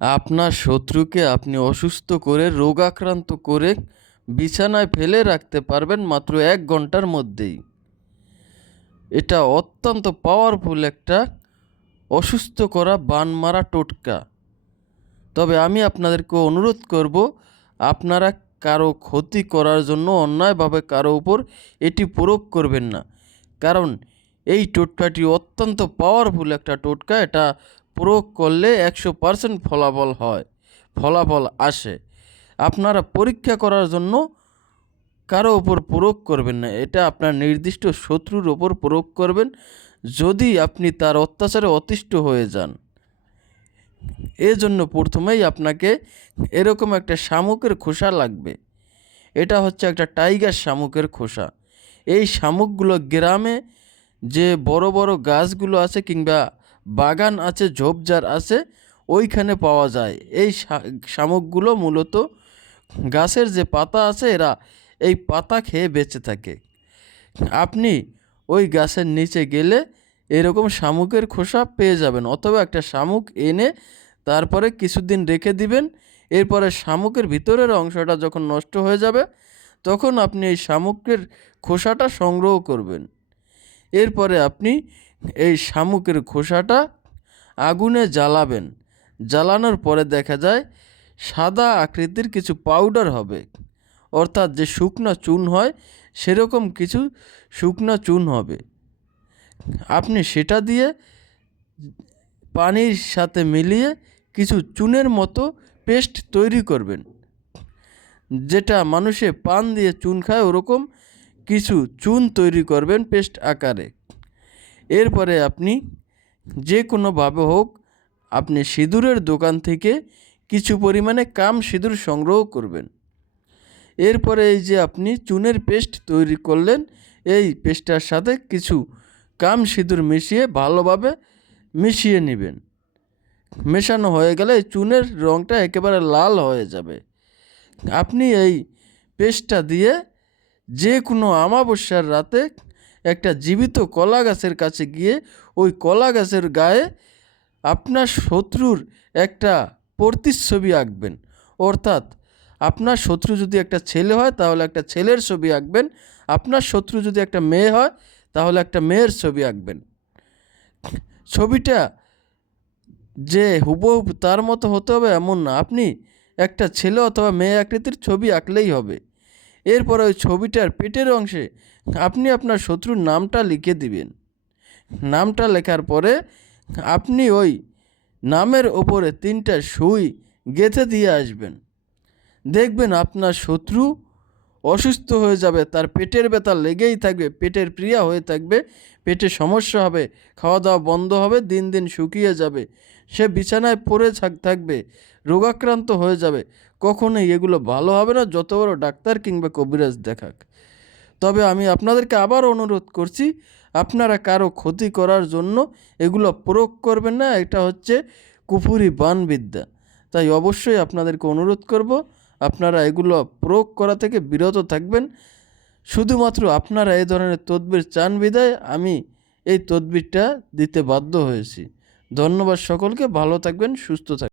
আপনার শত্রুকে আপনি অসুস্থ করে রোগাক্রান্ত করে বিছানায় ফেলে রাখতে পারবেন মাত্র 1 ঘন্টার মধ্যেই। এটা অত্যন্ত পাওয়ারফুল একটা অসুস্থ করা বান মারা টোটকা। তবে আমি আপনাদেরকে অনুরোধ করব, আপনারা কারো ক্ষতি করার জন্য অন্যায়ভাবে কারো উপর এটি প্রয়োগ করবেন না। কারণ এই টোটকাটি অত্যন্ত পাওয়ারফুল একটা টোটকা। এটা প্রয়োগ করলে 100% ফলাফল আসে। আপনারা পরীক্ষা করার জন্য কারো ওপর প্রয়োগ করবেন না। এটা আপনার নির্দিষ্ট শত্রুর ওপর প্রয়োগ করবেন যদি আপনি তার অত্যাচারে অতিষ্ঠ হয়ে যান। এজন্য প্রথমেই আপনাকে এরকম একটা শামুকের খোসা লাগবে। এটা হচ্ছে একটা টাইগার শামুকের খোসা। এই শামুকগুলো গ্রামে যে বড় বড় গাছগুলো আছে কিংবা বাগান আছে, ঝোপঝাড় আছে, ওইখানে পাওয়া যায়। এই শামুকগুলো মূলত গাছের যে পাতা আছে, এরা এই পাতা খেয়ে বেঁচে থাকে। আপনি ওই গাছের নিচে গেলে এরকম শামুকের খোসা পেয়ে যাবেন, অথবা একটা শামুক এনে তারপরে কিছুদিন রেখে দিবেন। এরপরে শামুকের ভিতরের অংশটা যখন নষ্ট হয়ে যাবে, তখন আপনি এই শামুকের খোসাটা সংগ্রহ করবেন। এরপরে আপনি এই শামুকের খোসাটা আগুনে জ্বালাবেন। জ্বালানোর পরে দেখা যায় সাদা আকৃতির কিছু পাউডার হবে, অর্থাৎ যে শুকনো চুন হয় সেরকম কিছু শুকনো চুন হবে। আপনি সেটা দিয়ে পানির সাথে মিলিয়ে কিছু চুনের মতো পেস্ট তৈরি করবেন, যেটা মানুষে পান দিয়ে চুন খায় ওরকম কিছু চুন তৈরি করবেন পেস্ট আকারে। এরপরে আপনি যে কোনোভাবে হোক আপনি সিঁদুরের দোকান থেকে কিছু পরিমাণে কাম সিঁদুর সংগ্রহ করবেন। এরপরে এই যে আপনি চুনের পেস্ট তৈরি করলেন, এই পেস্টটার সাথে কিছু কাম সিঁদুর মিশিয়ে ভালোভাবে মিশিয়ে নেবেন। মেশানো হয়ে গেলে চুনের রঙটা একেবারে লাল হয়ে যাবে। আপনি এই পেস্টটা দিয়ে যে কোনো অমাবস্যার রাতে একটা জীবিত কলা গাছের কাছে গিয়ে ওই কলা গাছের গায়ে আপনার শত্রুর একটা প্রতিচ্ছবি আঁকবেন। অর্থাৎ আপনার শত্রু যদি একটা ছেলে হয় তাহলে একটা ছেলের ছবি আঁকবেন, আপনার শত্রু যদি একটা মেয়ে হয় তাহলে একটা মেয়ের ছবি আঁকবেন। ছবিটা যে হুবহু তার মতো হতে হবে এমন না, আপনি একটা ছেলে অথবা মেয়ে আকৃতির ছবি আঁকলেই হবে। এরপর ওই ছবিটার পেটের অংশে আপনি আপনার শত্রুর নামটা লিখে দিবেন। নামটা লেখার পরে আপনি ওই নামের ওপরে 3টা সুই গেঁথে দিয়ে আসবেন। দেখবেন আপনার শত্রু অসুস্থ হয়ে যাবে, তার পেটের ব্যথা লেগেই থাকবে, পেটের প্রিয়া হয়ে থাকবে, পেটে সমস্যা হবে, খাওয়া দাওয়া বন্ধ হবে, দিন দিন শুকিয়ে যাবে, সে বিছানায় পড়ে থাকবে, রোগাক্রান্ত হয়ে যাবে। কখনোই এগুলো ভালো হবে না, যত বড় ডাক্তার কিংবা কবিরাজ দেখাক। তবে আমি আপনাদেরকে আবার অনুরোধ করছি, আপনারা কারো ক্ষতি করার জন্য এগুলো প্রয়োগ করবেন না। এটা হচ্ছে কুফুরি বানবিদ্যা। তাই অবশ্যই আপনাদেরকে অনুরোধ করব, আপনারা এগুলো প্রয়োগ করা থেকে বিরত থাকবেন। শুধুমাত্র আপনারা এই ধরনের তদবির চান বিধায় আমি এই তদবিরটা দিতে বাধ্য হয়েছি। ধন্যবাদ সকলকে। ভালো থাকবেন, সুস্থ থাকবেন।